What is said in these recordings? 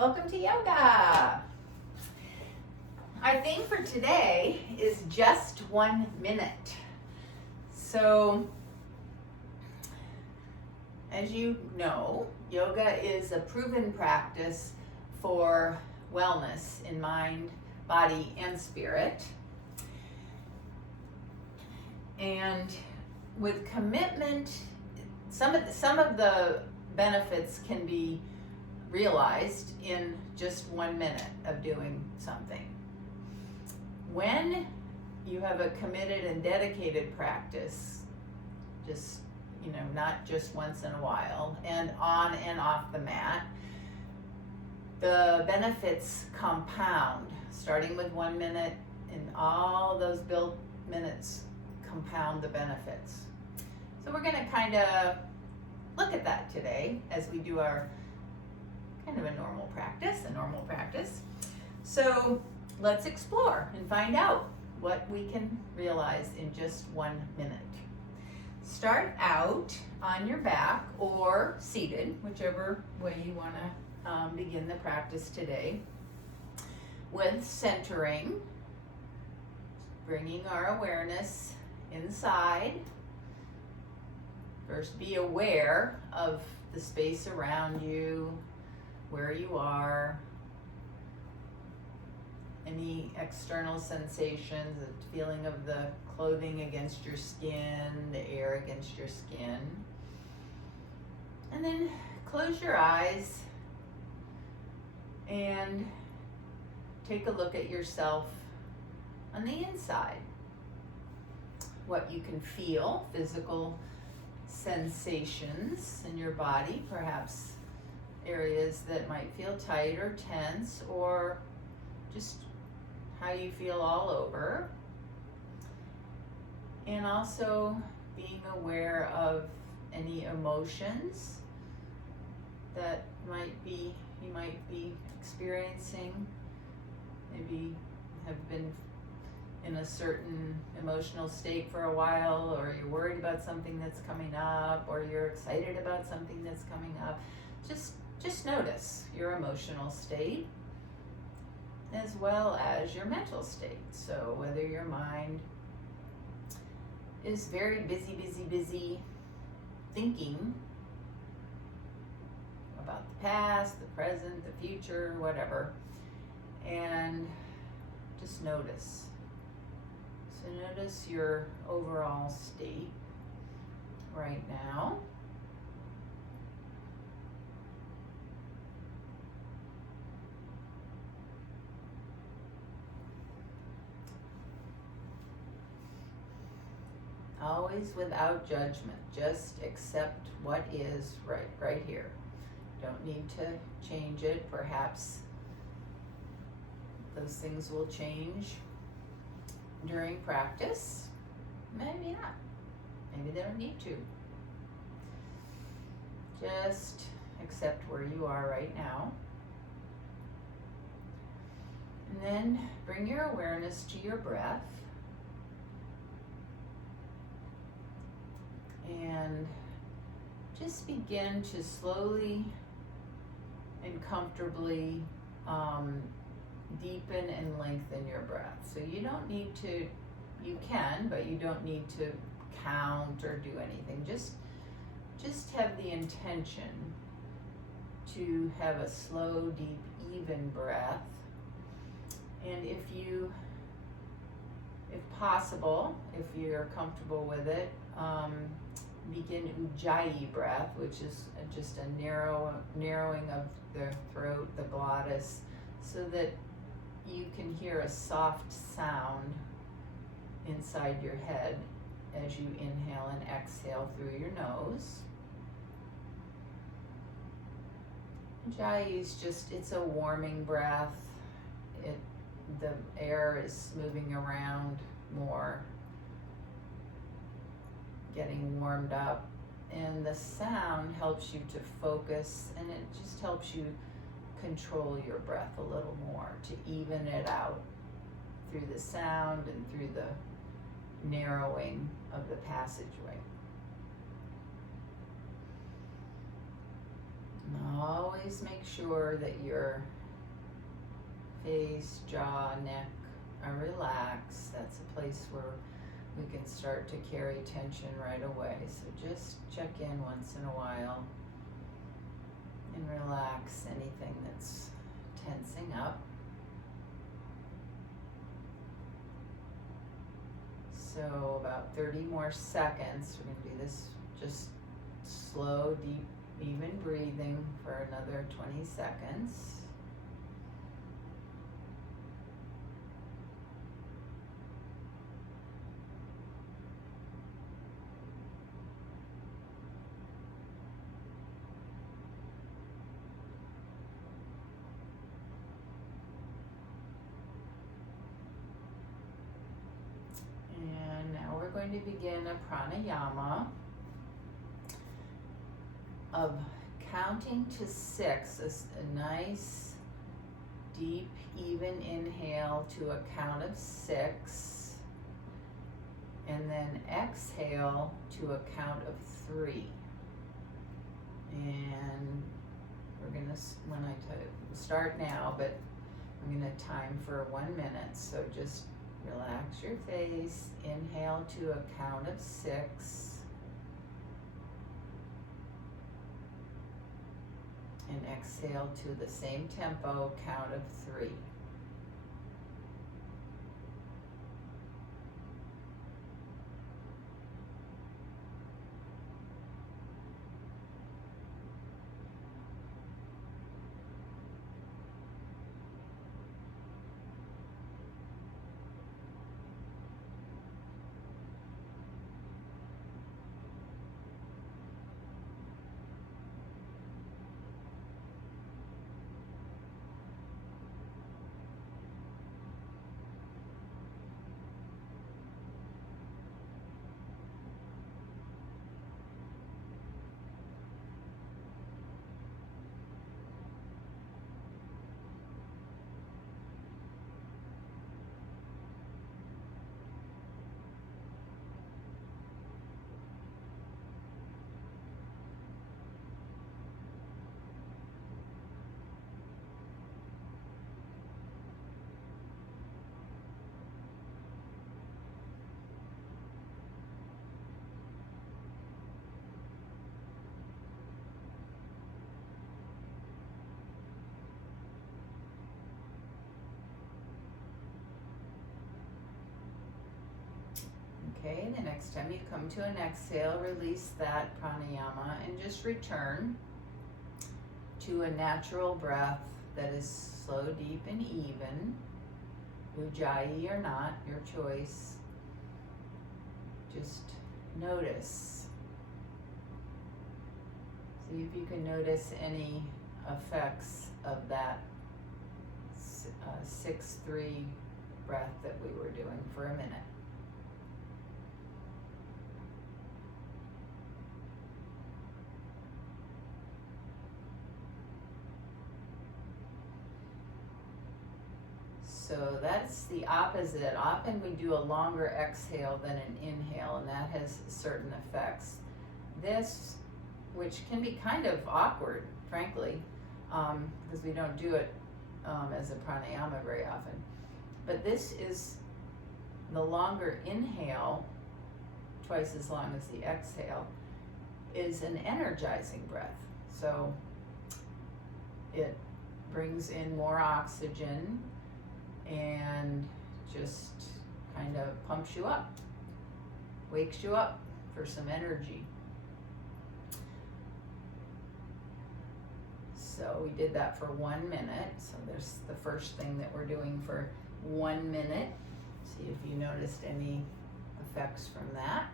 Welcome to yoga. Our theme for today is just 1 minute. So, as you know, yoga is a proven practice for wellness in mind, body, and spirit. And with commitment, some of the benefits can be realized in just 1 minute of doing something. When you have a committed and dedicated practice, just, not just once in a while, and on and off the mat, the benefits compound, starting with 1 minute, and all those built minutes compound the benefits. So we're going to kind of look at that today as we do our kind of a normal practice. So let's explore and find out what we can realize in just 1 minute. Start out on your back or seated, whichever way you want to begin the practice today, with centering, bringing our awareness inside. First, be aware of the space around you, where you are, any external sensations, the feeling of the clothing against your skin, the air against your skin. And then close your eyes and take a look at yourself on the inside. What you can feel, physical sensations in your body, perhaps areas that might feel tight or tense, or just how you feel all over. And also being aware of any emotions that you might be experiencing. Maybe have been in a certain emotional state for a while, or you're worried about something that's coming up, or you're excited about something that's coming up. Just notice your emotional state as well as your mental state. So whether your mind is very busy thinking about the past, the present, the future, whatever, and just notice. So notice your overall state right now. Always without judgment. Just accept what is right here. Don't need to change it. Perhaps those things will change during practice. Maybe not. Maybe they don't need to. Just accept where you are right now. And then bring your awareness to your breath. And just begin to slowly and comfortably deepen and lengthen your breath. So you don't need to, you can, but you don't need to count or do anything. Just have the intention to have a slow, deep, even breath. And if possible, if you're comfortable with it, begin Ujjayi Breath, which is just a narrowing of the throat, the glottis, so that you can hear a soft sound inside your head as you inhale and exhale through your nose. Ujjayi is it's a warming breath. The air is moving around more, getting warmed up, and the sound helps you to focus, and it just helps you control your breath a little more, to even it out through the sound and through the narrowing of the passageway. And always make sure that your face, jaw, neck are relaxed. That's a place where we can start to carry tension right away. So just check in once in a while and relax anything that's tensing up. So about 30 more seconds. We're going to do this just slow, deep, even breathing for another 20 seconds. And now we're going to begin a pranayama of counting to 6, a nice, deep, even inhale to a count of 6, and then exhale to a count of 3. And we're gonna, when I start now, but I'm gonna time for 1 minute, so just relax your face, inhale to a count of 6, and exhale to the same tempo, count of 3. Okay, the next time you come to an exhale, release that pranayama and just return to a natural breath that is slow, deep, and even. Ujjayi or not, your choice. Just notice. See if you can notice any effects of that 6-3 breath that we were doing for a minute. So that's the opposite. Often we do a longer exhale than an inhale, and that has certain effects. This, which can be kind of awkward, frankly, because we don't do it as a pranayama very often. But this is the longer inhale, twice as long as the exhale, is an energizing breath. So it brings in more oxygen and just kind of pumps you up, wakes you up for some energy. So we did that for 1 minute. So there's the first thing that we're doing for 1 minute. See if you noticed any effects from that.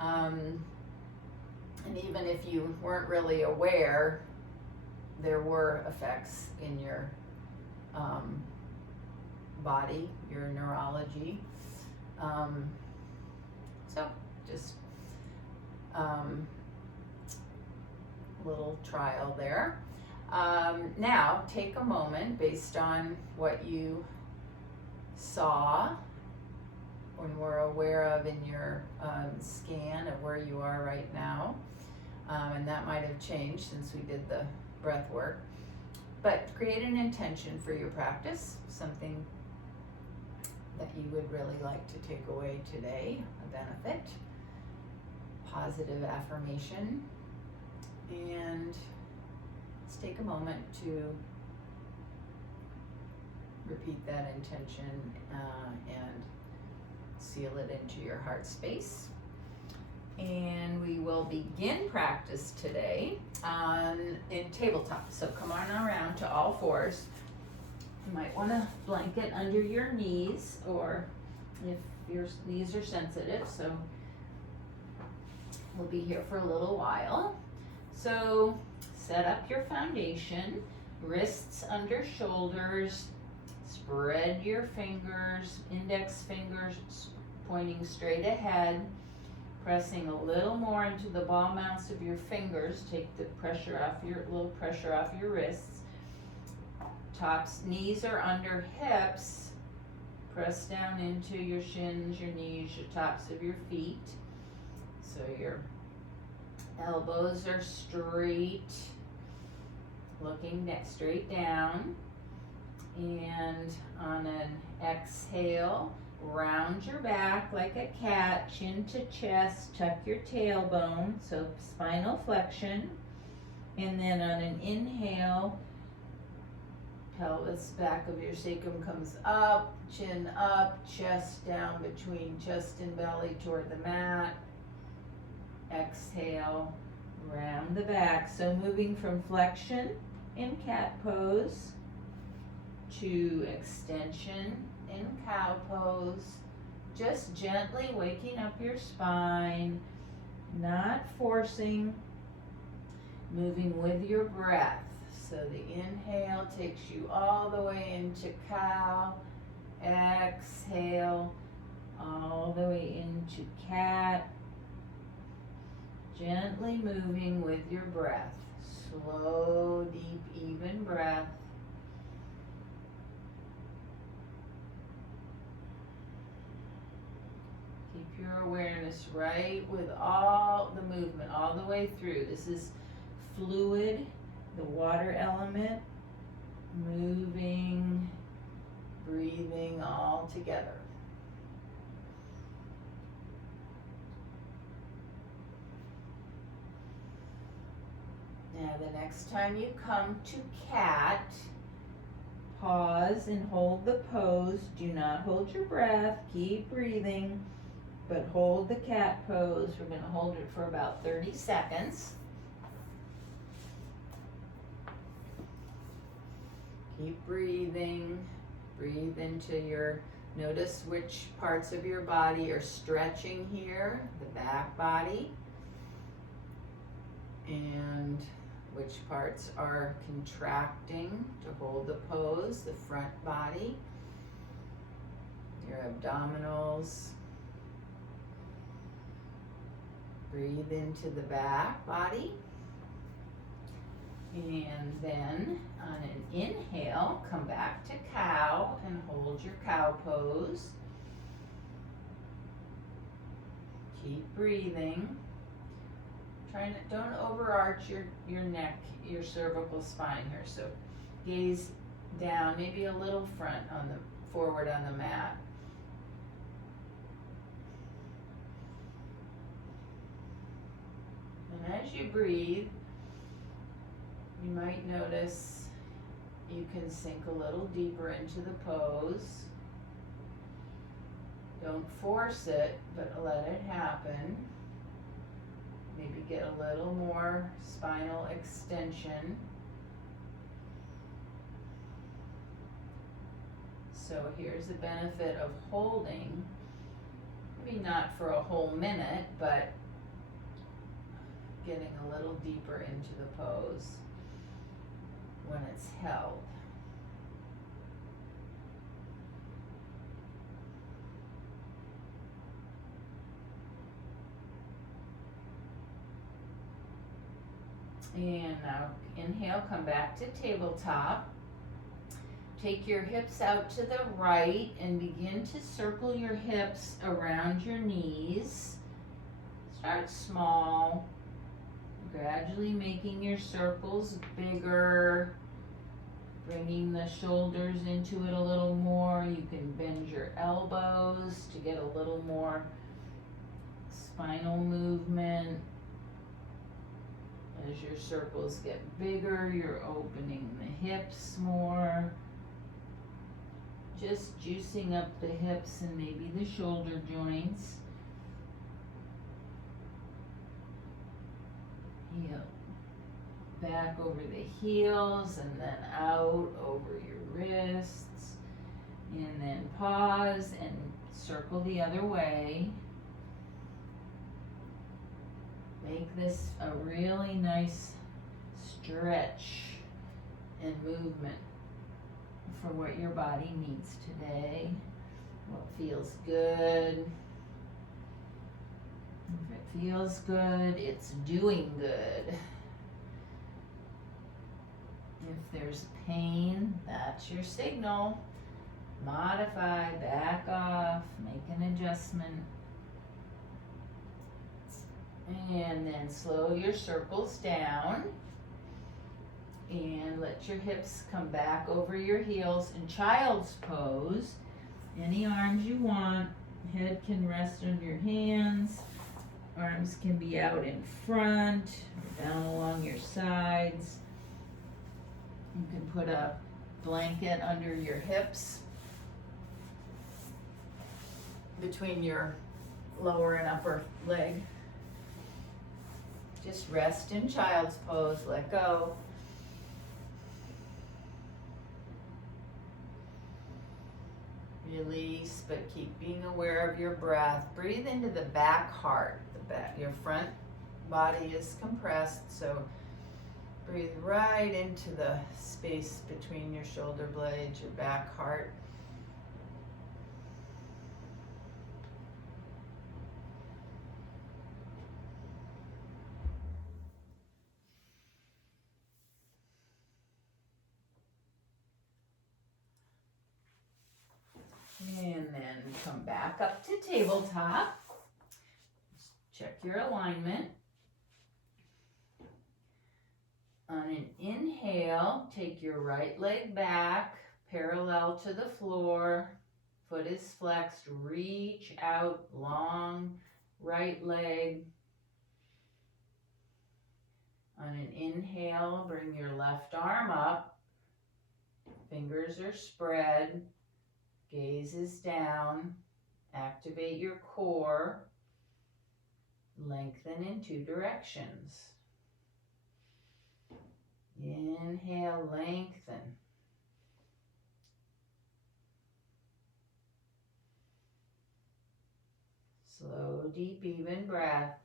And even if you weren't really aware, there were effects in your body, your neurology. So just little trial there. Now take a moment based on what you saw and were aware of in your scan of where you are right now. And that might have changed since we did the breath work. But create an intention for your practice, something that you would really like to take away today, a benefit, positive affirmation, and let's take a moment to repeat that intention and seal it into your heart space. And we will begin practice today in tabletop. So come on around to all fours. You might want to blanket under your knees, or if your knees are sensitive, so we'll be here for a little while. So set up your foundation, wrists under shoulders, spread your fingers, index fingers pointing straight ahead, pressing a little more into the ball mounts of your fingers. Take the pressure off little pressure off your wrists. Knees are under hips. Press down into your shins, your knees, your tops of your feet. So your elbows are straight, looking straight down. And on an exhale, round your back like a cat, chin to chest, tuck your tailbone, so spinal flexion. And then on an inhale, pelvis back of your sacrum comes up, chin up, chest down between chest and belly toward the mat. Exhale, round the back. So moving from flexion in cat pose to extension in cow pose, just gently waking up your spine, not forcing, moving with your breath. So the inhale takes you all the way into cow, exhale all the way into cat, gently moving with your breath. Slow, deep, even breath. Keep your awareness right with all the movement, all the way through. This is fluid, the water element, moving, breathing all together. Now the next time you come to cat, pause and hold the pose. Do not hold your breath, keep breathing, but hold the cat pose. We're going to hold it for about 30 seconds. Keep breathing. Breathe into notice which parts of your body are stretching here, the back body, and which parts are contracting to hold the pose, the front body, your abdominals. Breathe into the back body. And then on an inhale, come back to cow and hold your cow pose. Keep breathing. Don't overarch your neck, your cervical spine here. So gaze down, maybe a little forward on the mat. And as you breathe, you might notice you can sink a little deeper into the pose. Don't force it, but let it happen. Maybe get a little more spinal extension. So here's the benefit of holding, maybe not for a whole minute, but getting a little deeper into the pose when it's held. And now inhale, come back to tabletop. Take your hips out to the right and begin to circle your hips around your knees. Start small. Gradually making your circles bigger, bringing the shoulders into it a little more. You can bend your elbows to get a little more spinal movement. As your circles get bigger, you're opening the hips more. Just juicing up the hips and maybe the shoulder joints. Heel back over the heels and then out over your wrists. And then pause and circle the other way. Make this a really nice stretch and movement for what your body needs today, what feels good. If it feels good, it's doing good. If there's pain, that's your signal. Modify, back off, make an adjustment. And then slow your circles down. And let your hips come back over your heels in child's pose. Any arms you want. Head can rest on your hands. Arms can be out in front or down along your sides. You can put a blanket under your hips, between your lower and upper leg. Just rest in child's pose, let go. Release, but keep being aware of your breath. Breathe into the back heart. Your front body is compressed, so breathe right into the space between your shoulder blades, your back heart. And then come back up to tabletop. Check your alignment. On an inhale, take your right leg back, parallel to the floor. Foot is flexed. Reach out, long right leg. On an inhale, bring your left arm up. Fingers are spread. Gaze is down. Activate your core. Lengthen in two directions. Inhale, lengthen. Slow, deep, even breath.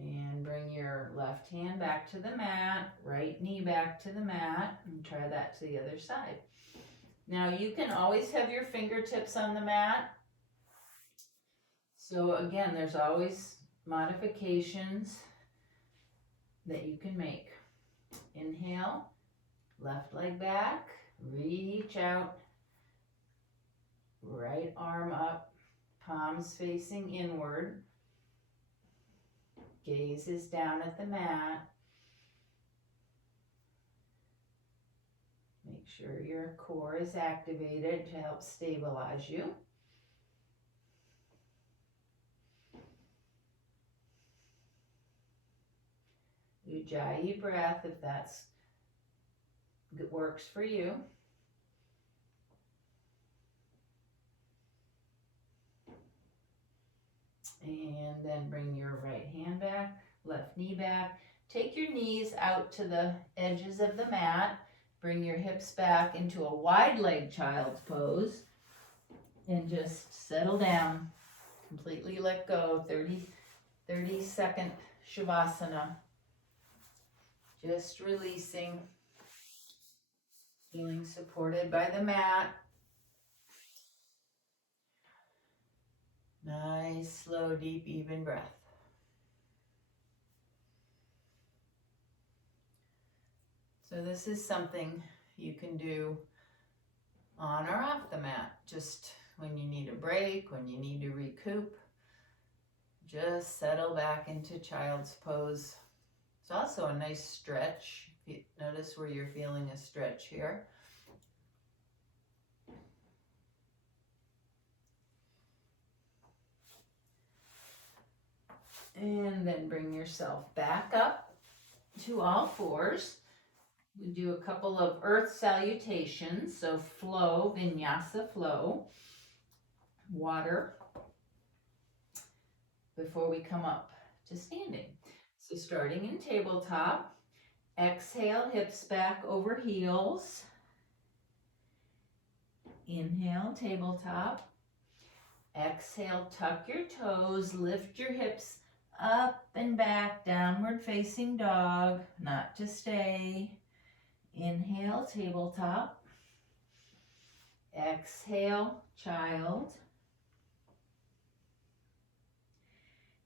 And bring your left hand back to the mat, right knee back to the mat, and try that to the other side. Now you can always have your fingertips on the mat. So again, there's always modifications that you can make. Inhale, left leg back, reach out, right arm up, palms facing inward. Gaze is down at the mat. Make sure your core is activated to help stabilize you. Ujjayi breath, if that's works for you. And then bring your right hand back, left knee back. Take your knees out to the edges of the mat. Bring your hips back into a wide leg child's pose. And just settle down. Completely let go. 30-second Shavasana. Just releasing. Feeling supported by the mat. Nice, slow, deep, even breath. So this is something you can do on or off the mat, just when you need a break, when you need to recoup. just settle back into child's pose. It's also a nice stretch. Notice where you're feeling a stretch here. And then bring yourself back up to all fours. We do a couple of earth salutations. So flow, vinyasa flow, water, before we come up to standing. So starting in tabletop, exhale, hips back over heels. Inhale, tabletop. Exhale, tuck your toes, lift your hips up and back, downward facing dog, not to stay. Inhale, tabletop. Exhale, child.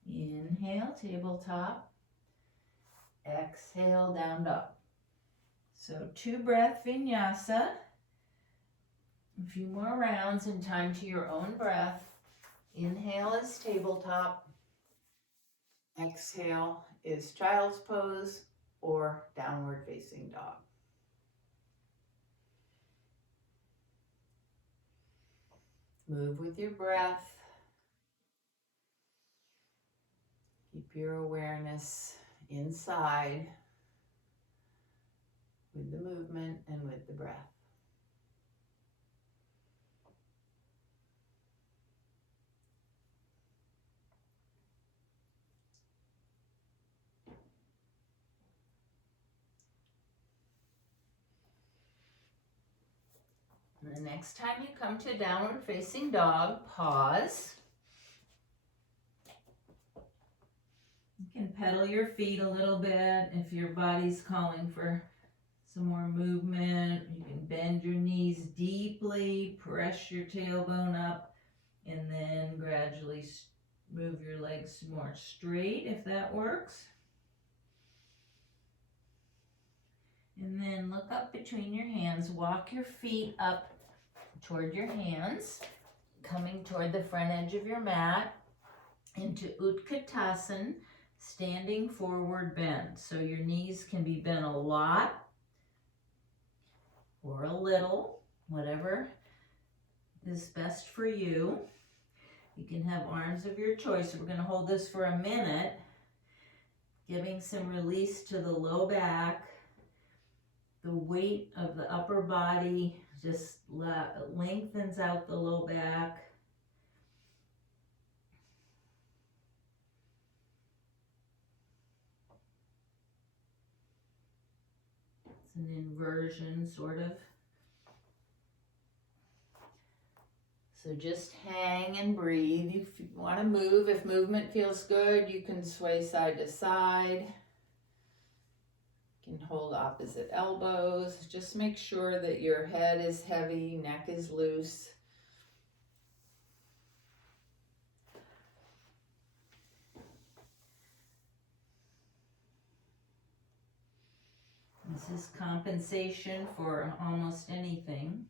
Inhale, tabletop. Exhale, down dog. So 2 breath vinyasa. A few more rounds and time to your own breath. Inhale is tabletop. Exhale is child's pose or downward facing dog. Move with your breath. Keep your awareness inside with the movement and with the breath. And the next time you come to downward facing dog, pause. You can pedal your feet a little bit if your body's calling for some more movement. You can bend your knees deeply, press your tailbone up, and then gradually move your legs more straight if that works. And then look up between your hands, walk your feet up toward your hands, coming toward the front edge of your mat into Utkatasan, standing forward bend. So your knees can be bent a lot or a little, whatever is best for you. You can have arms of your choice. We're going to hold this for a minute, giving some release to the low back. The weight of the upper body just lengthens out the low back. It's an inversion, sort of. So just hang and breathe. If you want to move, if movement feels good, you can sway side to side. You can hold opposite elbows. Just make sure that your head is heavy, neck is loose. This is compensation for almost anything.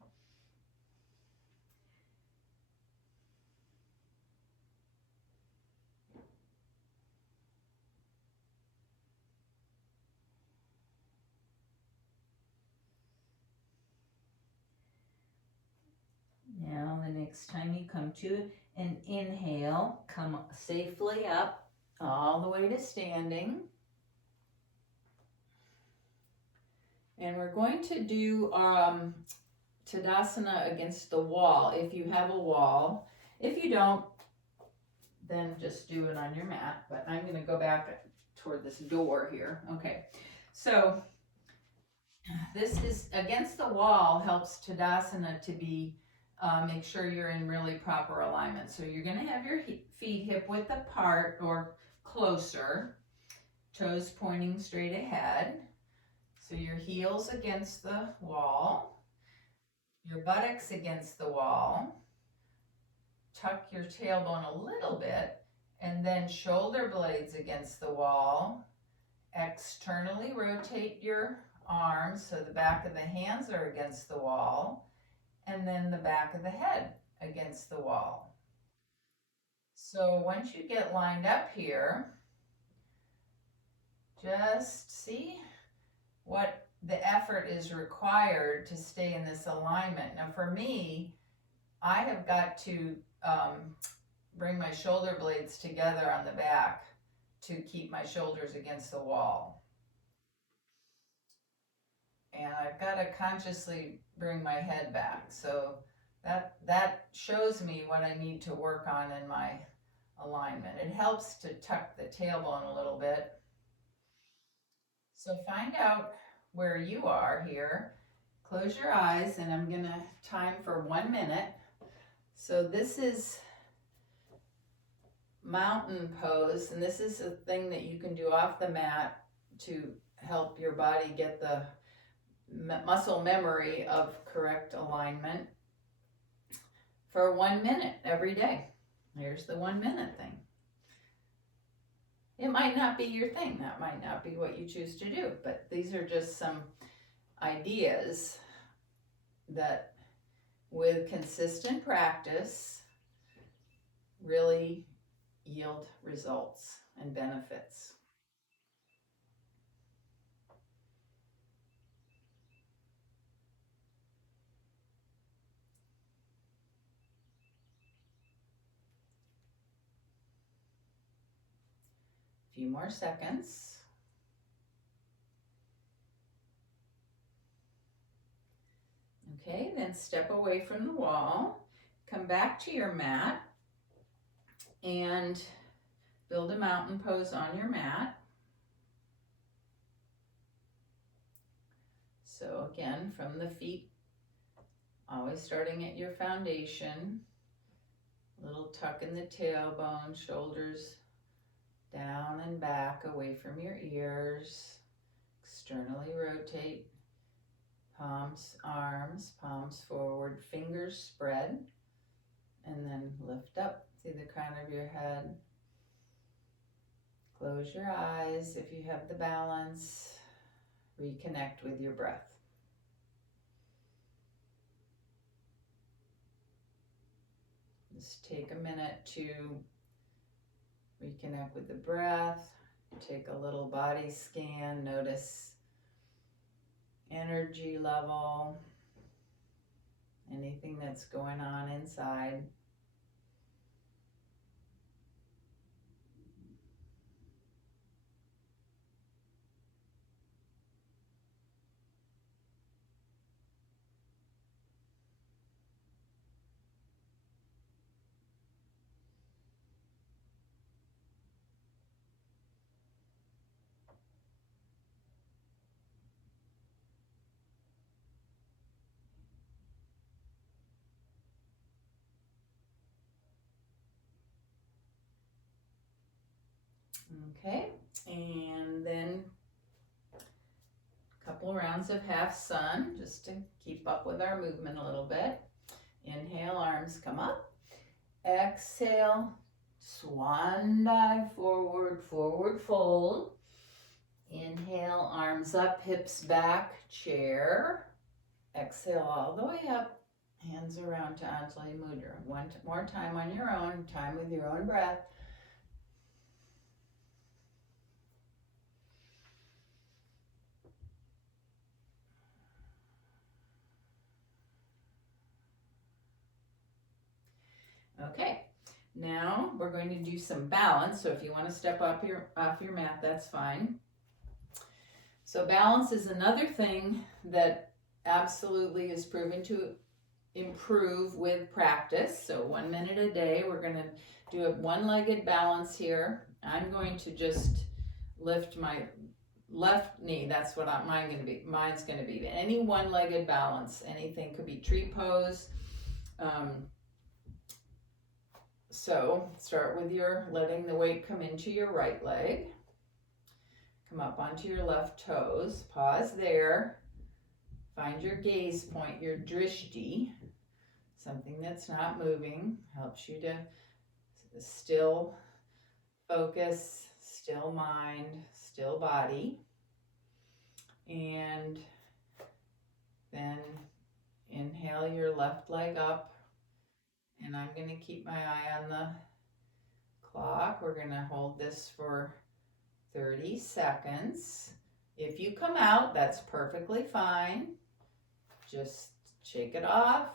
Now the next time you come to an inhale, come safely up all the way to standing. And we're going to do Tadasana against the wall if you have a wall. If you don't, then just do it on your mat. But I'm going to go back toward this door here. Okay, so this is against the wall, helps Tadasana to be, make sure you're in really proper alignment. So you're going to have your feet hip width apart or closer, toes pointing straight ahead. So your heels against the wall, your buttocks against the wall, tuck your tailbone a little bit, and then shoulder blades against the wall. Externally rotate your arms so the back of the hands are against the wall, and then the back of the head against the wall. So once you get lined up here, just see what the effort is required to stay in this alignment. Now for me, I have got to bring my shoulder blades together on the back to keep my shoulders against the wall. And I've got to consciously bring my head back. So that shows me what I need to work on in my alignment. It helps to tuck the tailbone a little bit. So find out where you are here. Close your eyes, and I'm gonna time for 1 minute. So this is mountain pose, and this is a thing that you can do off the mat to help your body get the muscle memory of correct alignment for 1 minute every day. Here's the 1 minute thing. It might not be your thing. That might not be what you choose to do, but these are just some ideas that with consistent practice really yield results and benefits. A few more seconds. Okay, then step away from the wall, come back to your mat, and build a mountain pose on your mat. So again, from the feet, always starting at your foundation, little tuck in the tailbone, shoulders down and back away from your ears. Externally rotate, palms, arms, palms forward, fingers spread, and then lift up through the crown of your head. Close your eyes if you have the balance. Reconnect with your breath. Just take a minute to reconnect with the breath. Take a little body scan. Notice energy level, anything that's going on inside. Okay, and then a couple rounds of half sun just to keep up with our movement a little bit. Inhale, arms come up. Exhale, swan dive forward, forward fold. Inhale, arms up, hips back, chair. Exhale all the way up, hands around to Ujjayi Mudra. One more time on your own, time with your own breath. Okay, now we're going to do some balance. So if you want to step off your mat, that's fine. So balance is another thing that absolutely is proven to improve with practice. So 1 minute a day, we're going to do a one-legged balance here. I'm going to just lift my left knee. That's what mine's going to be. Any one-legged balance, anything could be tree pose. So start with your letting the weight come into your right leg. Come up onto your left toes. Pause there. Find your gaze point, your drishti. Something that's not moving. Helps you to still focus, still mind, still body. And then inhale your left leg up. And I'm going to keep my eye on the clock. We're going to hold this for 30 seconds. If you come out, that's perfectly fine. Just shake it off.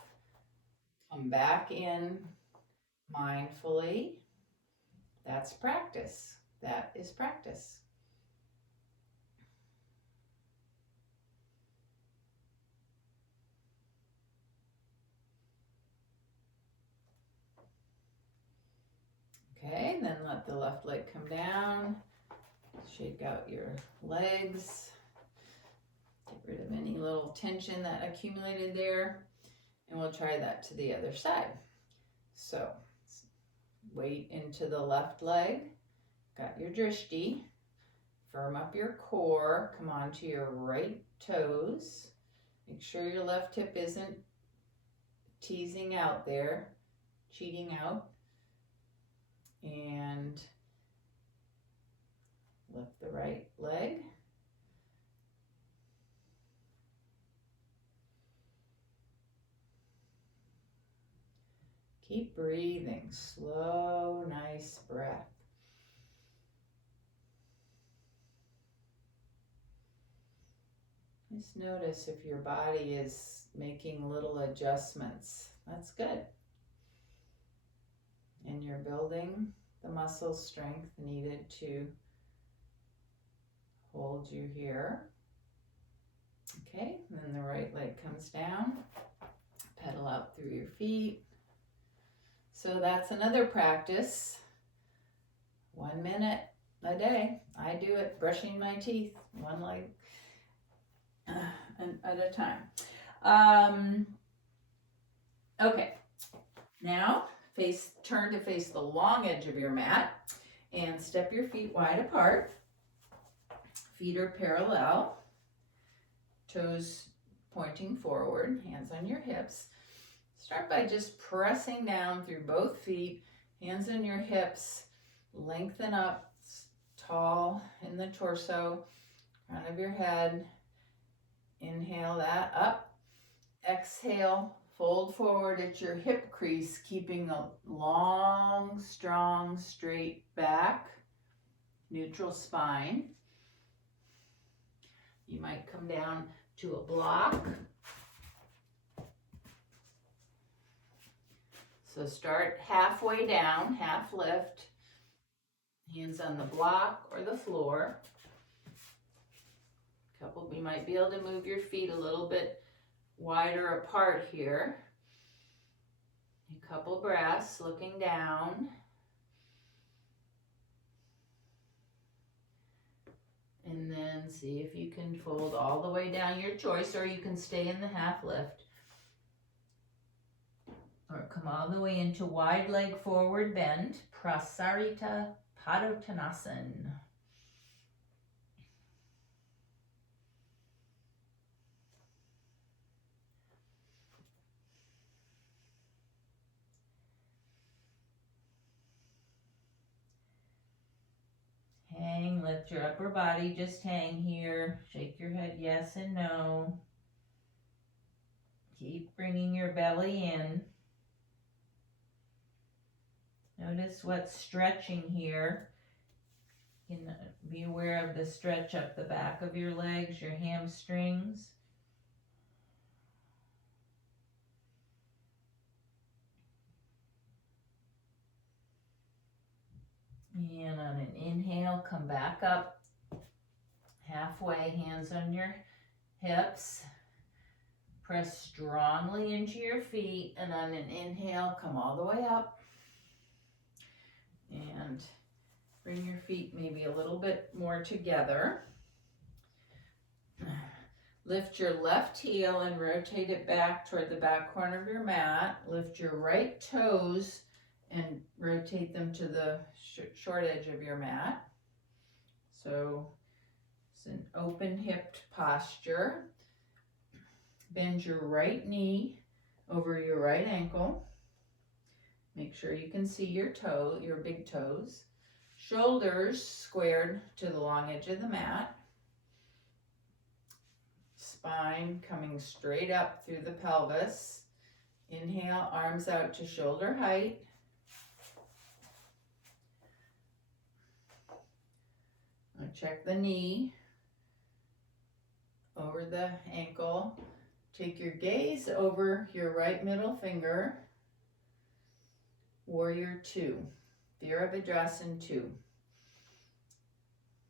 Come back in mindfully. That's practice. That is practice. Okay, then let the left leg come down. Shake out your legs. Get rid of any little tension that accumulated there. And we'll try that to the other side. So, weight into the left leg. Got your drishti. Firm up your core. Come onto your right toes. Make sure your left hip isn't teasing out there, cheating out. And lift the right leg. Keep breathing, slow, nice breath. Just notice if your body is making little adjustments. That's good. And you're building the muscle strength needed to hold you here. Okay, and then the right leg comes down. Pedal out through your feet. So that's another practice. 1 minute a day. I do it brushing my teeth, one leg at a time. Okay, now turn to face the long edge of your mat and step your feet wide apart. Feet are parallel, toes pointing forward, hands on your hips. Start by just pressing down through both feet, hands on your hips, lengthen up, tall in the torso, front of your head. Inhale that up. Exhale, fold forward at your hip crease, keeping a long, strong, straight back, neutral spine. You might come down to a block. So start halfway down, half lift, hands on the block or the floor. You might be able to move your feet a little bit wider apart here. A couple breaths, looking down. And then see if you can fold all the way down, your choice, or you can stay in the half lift. Or come all the way into wide leg forward bend, Prasarita Padottanasana. Hang, lift your upper body, just hang here. Shake your head yes and no. Keep bringing your belly in. Notice what's stretching here. You can be aware of the stretch up the back of your legs, your hamstrings. And on an inhale, come back up halfway, hands on your hips. Press strongly into your feet, and on an inhale, come all the way up. And bring your feet maybe a little bit more together. Lift your left heel and rotate it back toward the back corner of your mat. Lift your right toes and rotate them to the short edge of your mat. So it's an open hipped posture. Bend your right knee over your right ankle. Make sure you can see your big toes. Shoulders squared to the long edge of the mat. Spine coming straight up through the pelvis. Inhale, arms out to shoulder height. Now check the knee over the ankle. Take your gaze over your right middle finger. Warrior 2, Virabhadrasana 2.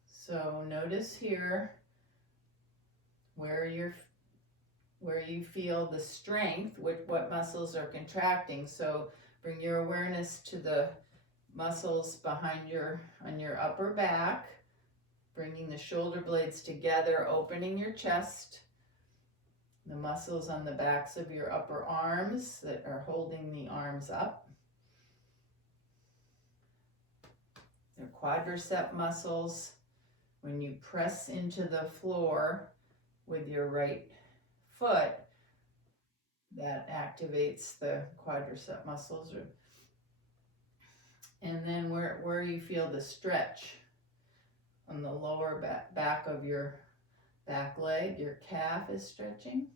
So notice here where you feel the strength, what muscles are contracting. So bring your awareness to the muscles on your upper back, bringing the shoulder blades together, opening your chest, the muscles on the backs of your upper arms that are holding the arms up. They're quadricep muscles. When you press into the floor with your right foot, that activates the quadricep muscles. And then where you feel the stretch on the lower back of your back leg, your calf is stretching.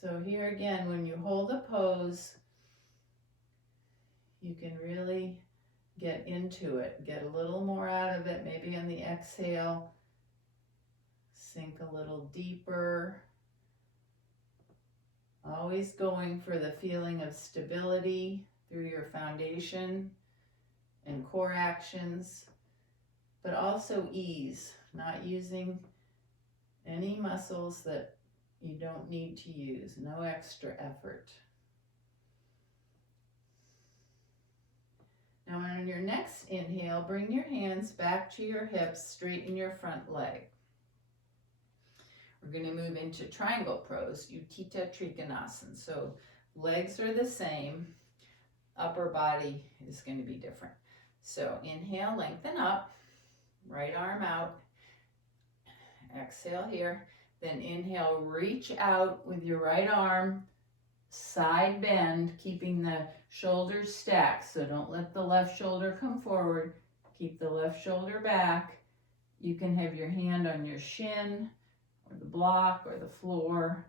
So here again, when you hold a pose, you can really get into it, get a little more out of it. Maybe on the exhale, sink a little deeper. Always going for the feeling of stability through your foundation and core actions, but also ease, not using any muscles that you don't need to use, no extra effort. Now on your next inhale, bring your hands back to your hips, straighten your front leg. We're going to move into triangle pose, Uttita Trikonasana. So legs are the same, upper body is going to be different. So inhale, lengthen up, right arm out, exhale here, then inhale, reach out with your right arm, side bend, keeping the shoulders stacked, so don't let the left shoulder come forward, keep the left shoulder back. You can have your hand on your shin, or the block, or the floor.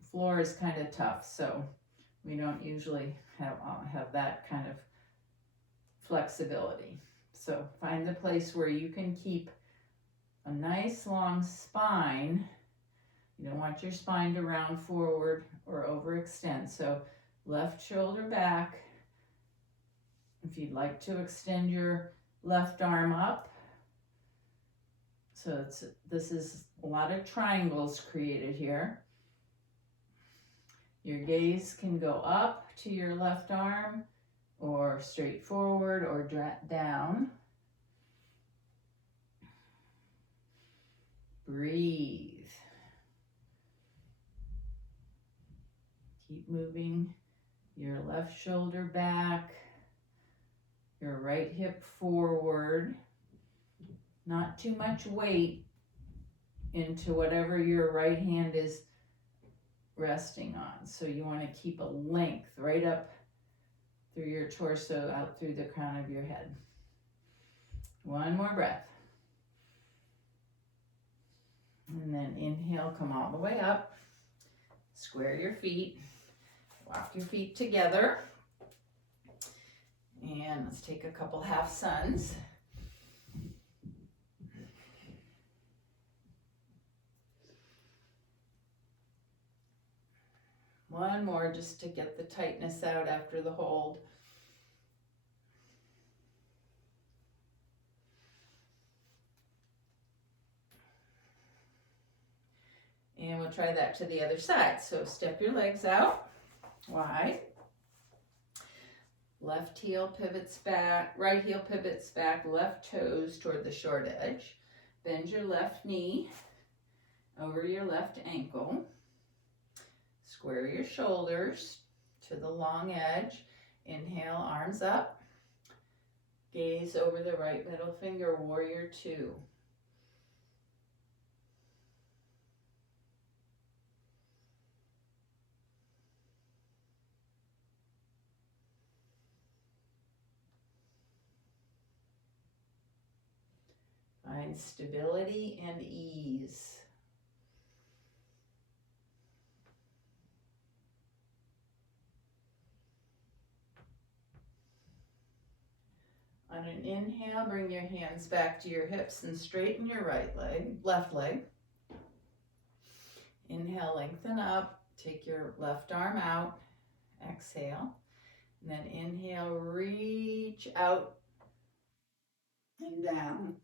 The floor is kind of tough, so we don't usually have that kind of flexibility. So find the place where you can keep a nice long spine. You don't want your spine to round forward or overextend. So left shoulder back. If you'd like to extend your left arm up. So this is a lot of triangles created here. Your gaze can go up to your left arm or straight forward or down. Breathe. Keep moving your left shoulder back, your right hip forward. Not too much weight into whatever your right hand is resting on. So you want to keep a length right up through your torso, out through the crown of your head. One more breath. And then inhale, come all the way up. Square your feet. Walk your feet together. And let's take a couple half suns. One more just to get the tightness out after the hold. And we'll try that to the other side. So step your legs out wide. Left heel pivots back, right heel pivots back, left toes toward the short edge. Bend your left knee over your left ankle. Square your shoulders to the long edge. Inhale, arms up. Gaze over the right middle finger, warrior 2. Find stability and ease. On an inhale, bring your hands back to your hips and straighten your left leg. Inhale, lengthen up, take your left arm out, exhale, and then inhale, reach out and down.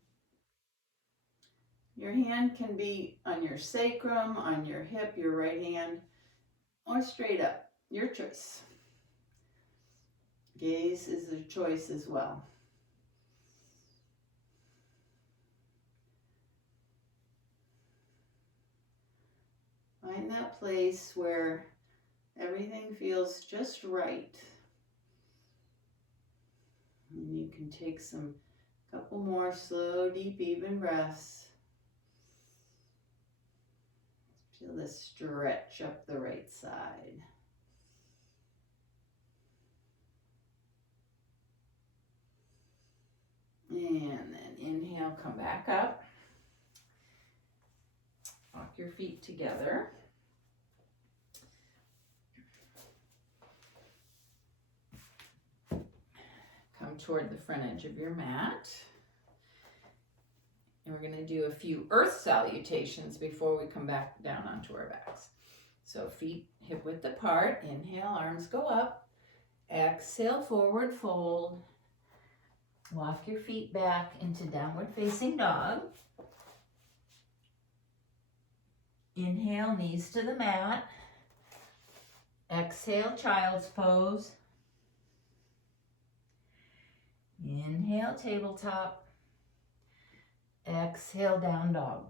Your hand can be on your sacrum, on your hip, your right hand, or straight up, your choice. Gaze is a choice as well. Find that place where everything feels just right. And you can take couple more slow, deep, even breaths. Feel the stretch up the right side. And then inhale, come back up. Walk your feet together. Come toward the front edge of your mat. And we're going to do a few earth salutations before we come back down onto our backs. So feet hip width apart. Inhale, arms go up. Exhale, forward fold. Walk your feet back into downward facing dog. Inhale, knees to the mat. Exhale, child's pose. Inhale, tabletop. Exhale, down dog.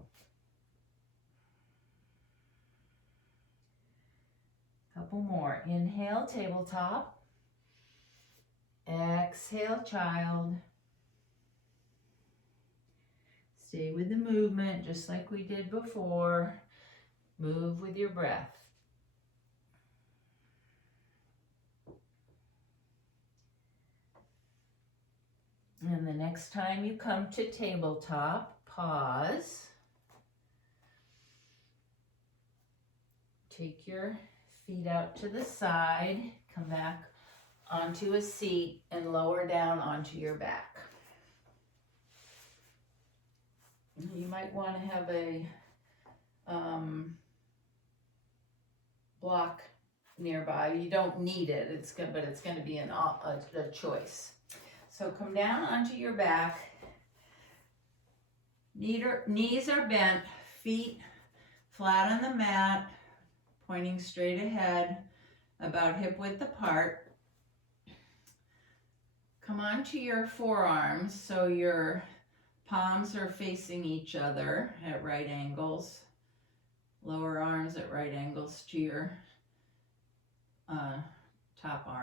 Couple more. Inhale, tabletop. Exhale, child. Stay with the movement just like we did before. Move with your breath. And the next time you come to tabletop, pause. Take your feet out to the side. Come back onto a seat and lower down onto your back. You might want to have a block nearby. You don't need it, but it's going to be a choice. So come down onto your back. Knees are bent, feet flat on the mat, pointing straight ahead, about hip width apart. Come onto your forearms so your palms are facing each other at right angles. Lower arms at right angles to your top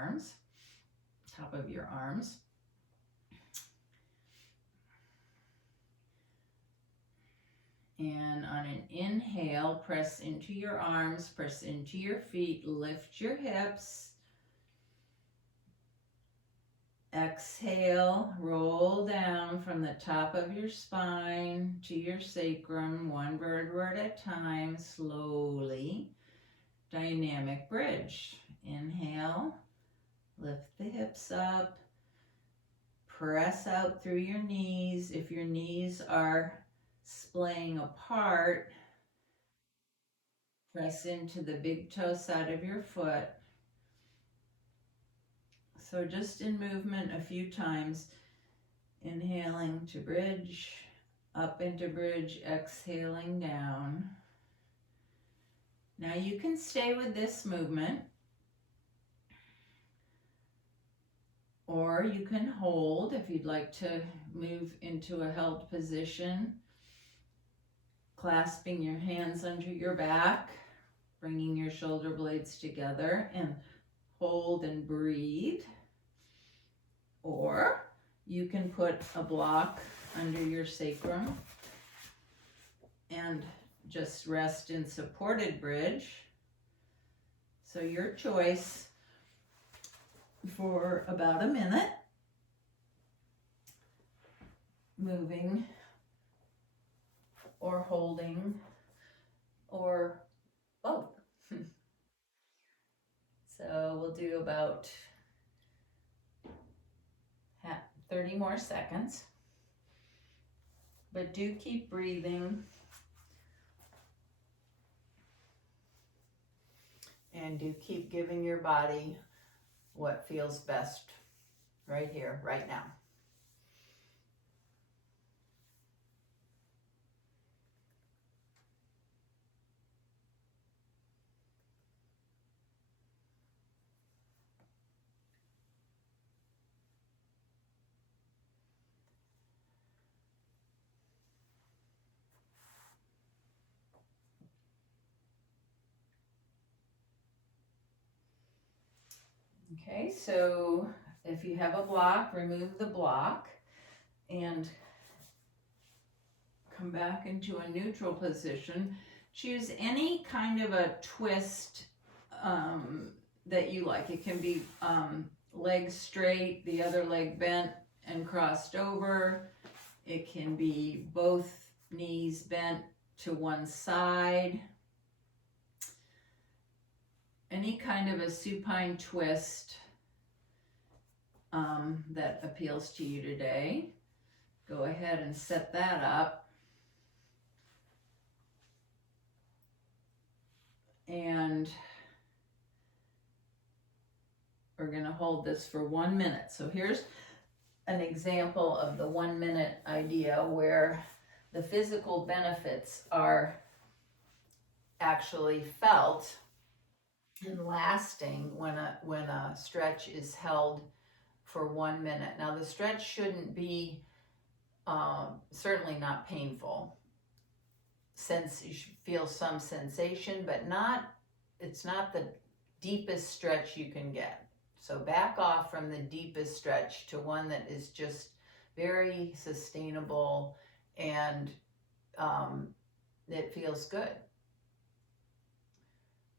of your arms. And on an inhale, press into your arms, press into your feet, lift your hips. Exhale, roll down from the top of your spine to your sacrum, one vertebra at a time, slowly. Dynamic bridge. Inhale, lift the hips up, press out through your knees. If your knees are splaying apart, press into the big toe side of your foot. So just in movement a few times, inhaling to bridge, up into bridge, exhaling down. Now you can stay with this movement, or you can hold if you'd like to move into a held position, clasping your hands under your back, bringing your shoulder blades together, and hold and breathe. Or you can put a block under your sacrum and just rest in supported bridge. So your choice for about a minute, moving or holding or both. So we'll do about 30 more seconds. But do keep breathing. And do keep giving your body what feels best right here, right now. Okay, so if you have a block, remove the block and come back into a neutral position. Choose any kind of a twist that you like. It can be legs straight, the other leg bent and crossed over. It can be both knees bent to one side. Any kind of a supine twist that appeals to you today. Go ahead and set that up. And we're going to hold this for 1 minute. So here's an example of the 1 minute idea where the physical benefits are actually felt and lasting when a stretch is held for 1 minute. Now the stretch shouldn't be certainly not painful. Since you should feel some sensation, but it's not the deepest stretch you can get. So back off from the deepest stretch to one that is just very sustainable and it feels good.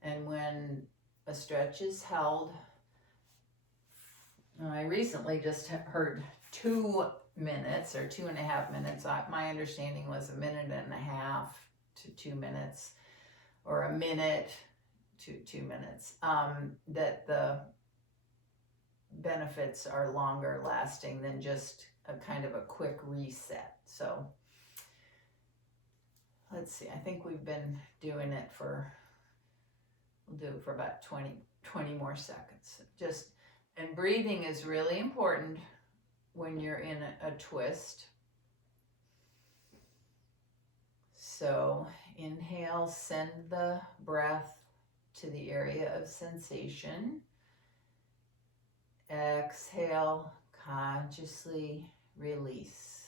And when a stretch is held, I recently just heard 2 minutes or 2.5 minutes. My understanding was 1.5 minutes to 2 minutes, or 1 minute to 2 minutes, that the benefits are longer lasting than just a kind of a quick reset. So let's see, I think we've been doing it we'll do it for about 20 more seconds. And breathing is really important when you're in a twist. So inhale, send the breath to the area of sensation. Exhale, consciously release.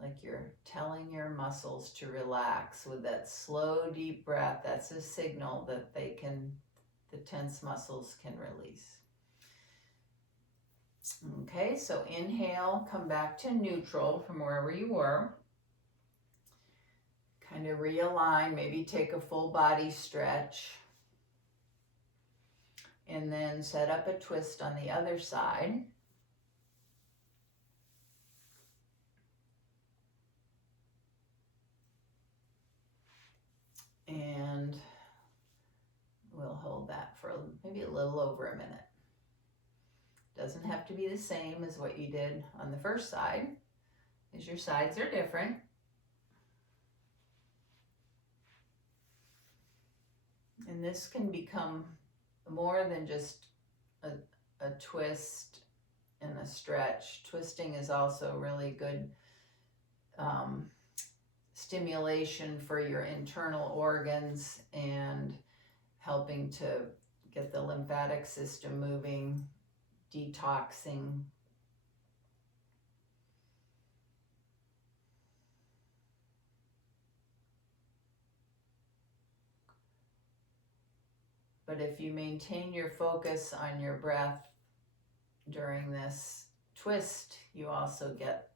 Like you're telling your muscles to relax with that slow, deep breath. That's a signal that the tense muscles can release. Okay, so inhale, come back to neutral from wherever you were. Kind of realign, maybe take a full body stretch. And then set up a twist on the other side. And we'll hold that for maybe a little over 1 minute. Doesn't have to be the same as what you did on the first side, because your sides are different. And this can become more than just a twist and a stretch. Twisting is also really good stimulation for your internal organs and helping to get the lymphatic system moving, detoxing. But if you maintain your focus on your breath during this twist, you also get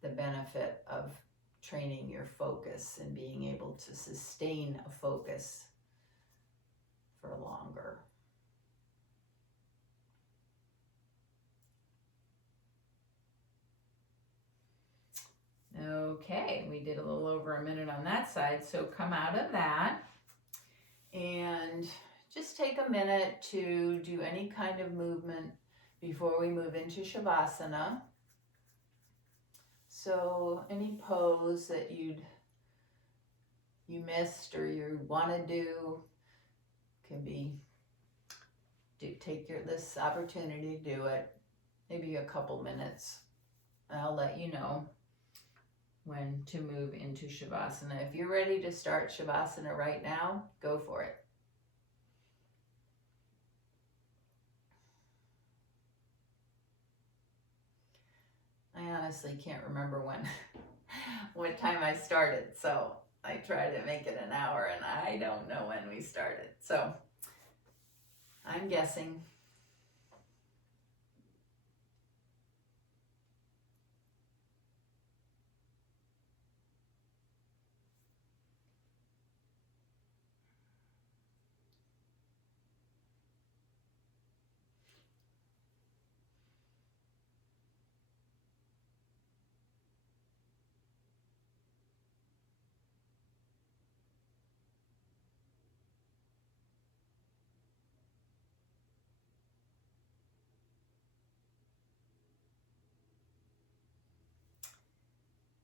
the benefit of training your focus and being able to sustain a focus for longer. Okay, we did a little over 1 minute on that side, so come out of that and just take a minute to do any kind of movement before we move into Shavasana. So any pose that you missed or you want to do can be, take this opportunity to do it, maybe a couple minutes. I'll let you know when to move into Shavasana. If you're ready to start Shavasana right now, go for it. I honestly can't remember what time I started, so I try to make it an hour and I don't know when we started. So I'm guessing.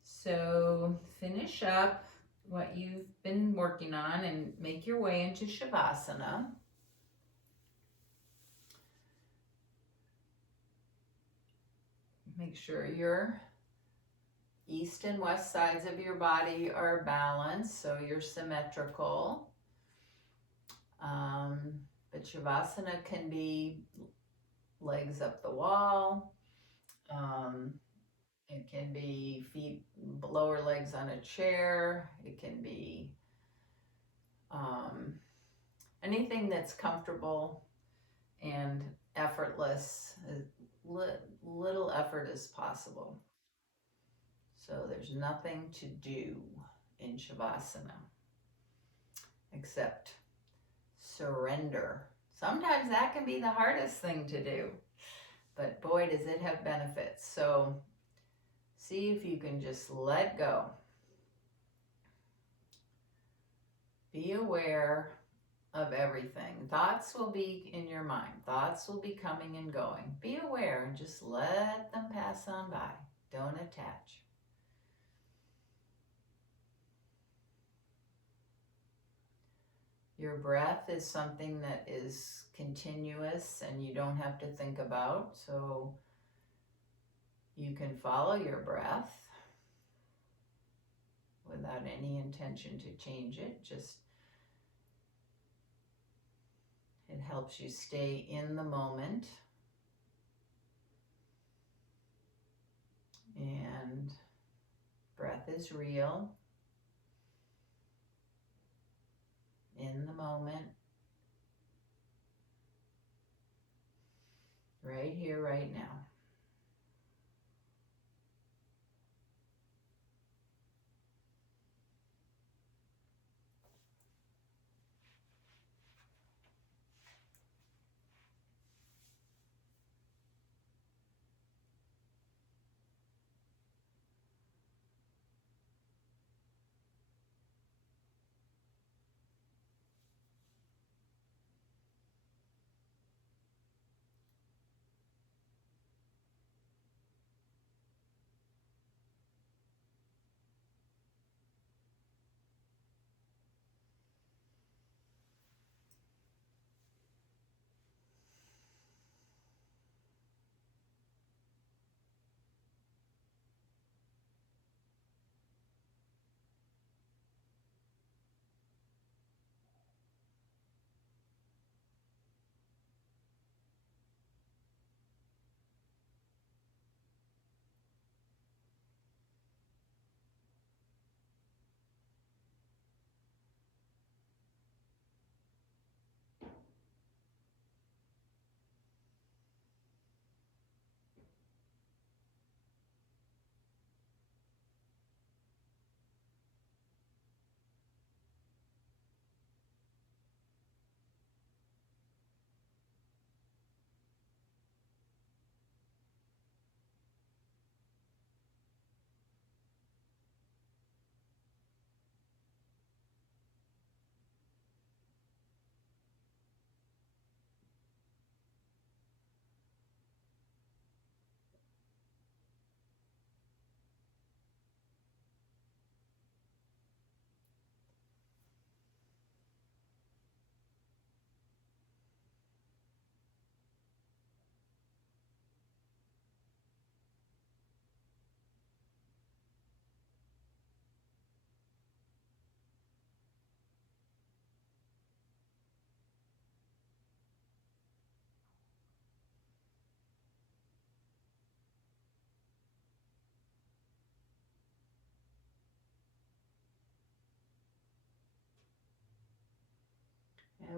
So finish up what you've been working on and make your way into Shavasana. Make sure your east and west sides of your body are balanced, so you're symmetrical. But Shavasana can be legs up the wall. It can be feet, lower legs on a chair. It can be anything that's comfortable and effortless. Little effort as possible. So there's nothing to do in Shavasana except surrender. Sometimes that can be the hardest thing to do, but boy, does it have benefits. So see if you can just let go. Be aware of everything. Thoughts will be in your mind. Thoughts will be coming and going. Be aware and just let them pass on by. Don't attach. Your breath is something that is continuous and you don't have to think about, so you can follow your breath without any intention to change it. Just it helps you stay in the moment. And breath is real. In the moment. Right here, right now.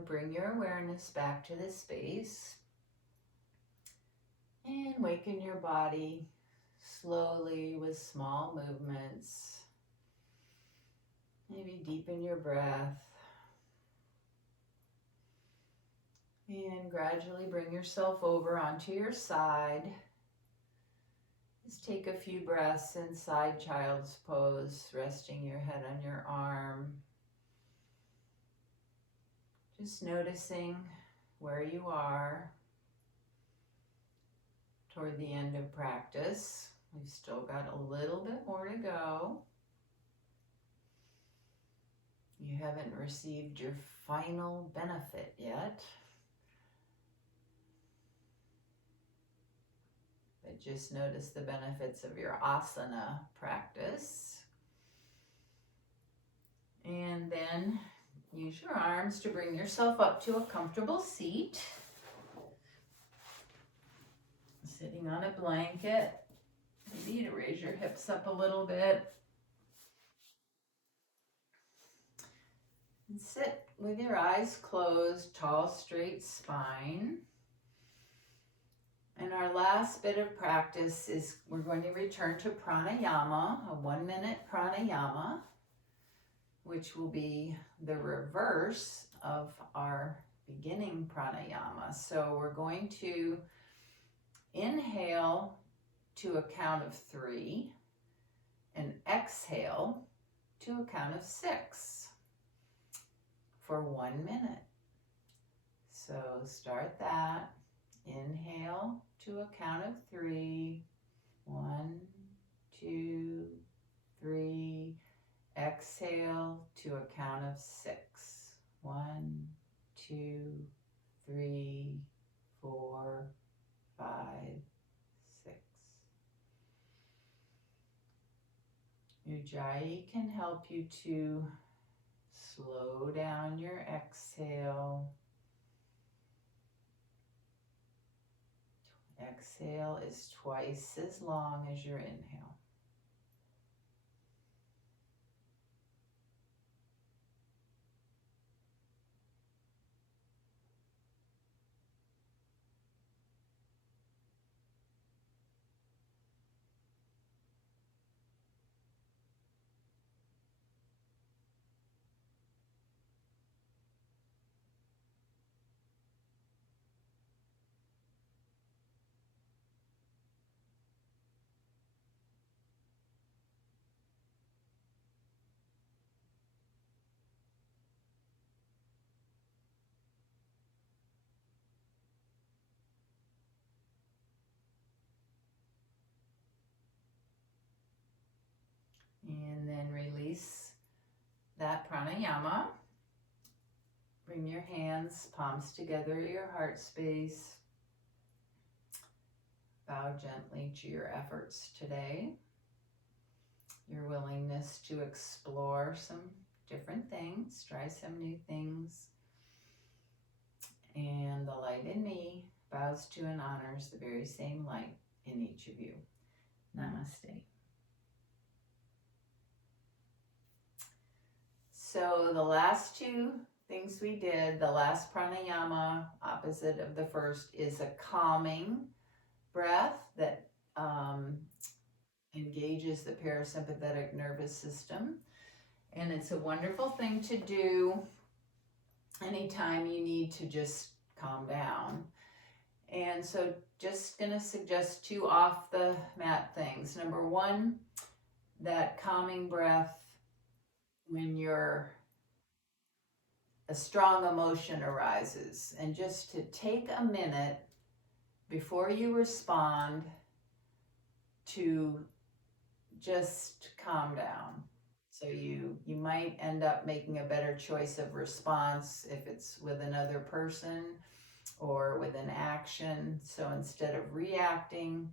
to bring your awareness back to the space and waken your body slowly with small movements. Maybe deepen your breath. And gradually bring yourself over onto your side. Just take a few breaths inside child's pose, resting your head on your arm. Just noticing where you are toward the end of practice. We've still got a little bit more to go. You haven't received your final benefit yet. But just notice the benefits of your asana practice. And then use your arms to bring yourself up to a comfortable seat. Sitting on a blanket. Maybe to raise your hips up a little bit. And sit with your eyes closed, tall, straight spine. And our last bit of practice is we're going to return to pranayama, a 1-minute pranayama, which will be the reverse of our beginning pranayama. So we're going to inhale to a count of 3 and exhale to a count of 6 for 1 minute. So start that. Inhale to a count of 3. 1, 2, 3. Exhale to a count of 6. 1, 2, 3, 4, 5, 6. Ujjayi can help you to slow down your exhale. Exhale is twice as long as your inhale. And then release that pranayama. Bring your hands, palms together at your heart space. Bow gently to your efforts today. Your willingness to explore some different things, try some new things. And the light in me bows to and honors the very same light in each of you. Namaste. So the last 2 things we did, the last pranayama, opposite of the first, is a calming breath that engages the parasympathetic nervous system. And it's a wonderful thing to do anytime you need to just calm down. And so just going to suggest 2 off the mat things. Number 1, that calming breath when a strong emotion arises, and just to take a minute before you respond to just calm down. So you might end up making a better choice of response if it's with another person or with an action. So instead of reacting,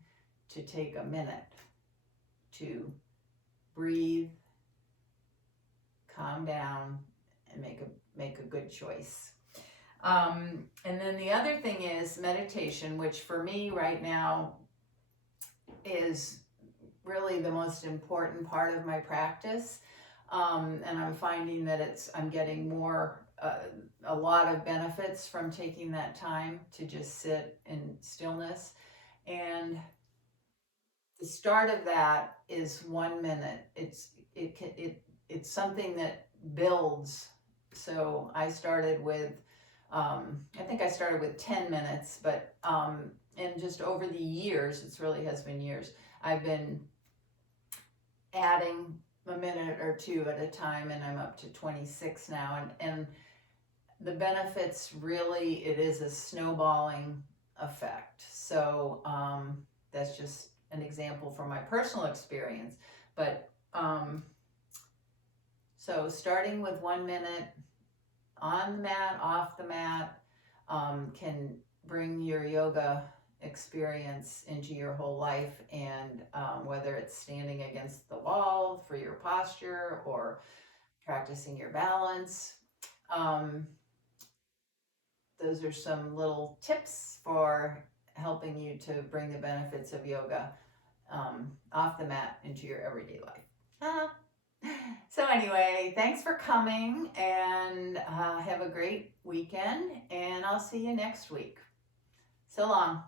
to take a minute to breathe, calm down, and make a good choice. And then the other thing is meditation, which for me right now is really the most important part of my practice. And I'm finding that I'm getting more a lot of benefits from taking that time to just sit in stillness. And the start of that is 1 minute. It's something that builds. So I started with, I think I started with 10 minutes, but and just over the years, it really has been years, I've been adding a minute or two at a time, and I'm up to 26 now. And the benefits, really, it is a snowballing effect. So that's just an example from my personal experience. But so starting with 1 minute on the mat, off the mat, can bring your yoga experience into your whole life. And whether it's standing against the wall for your posture or practicing your balance, those are some little tips for helping you to bring the benefits of yoga off the mat into your everyday life. So anyway, thanks for coming, and have a great weekend, and I'll see you next week. So long.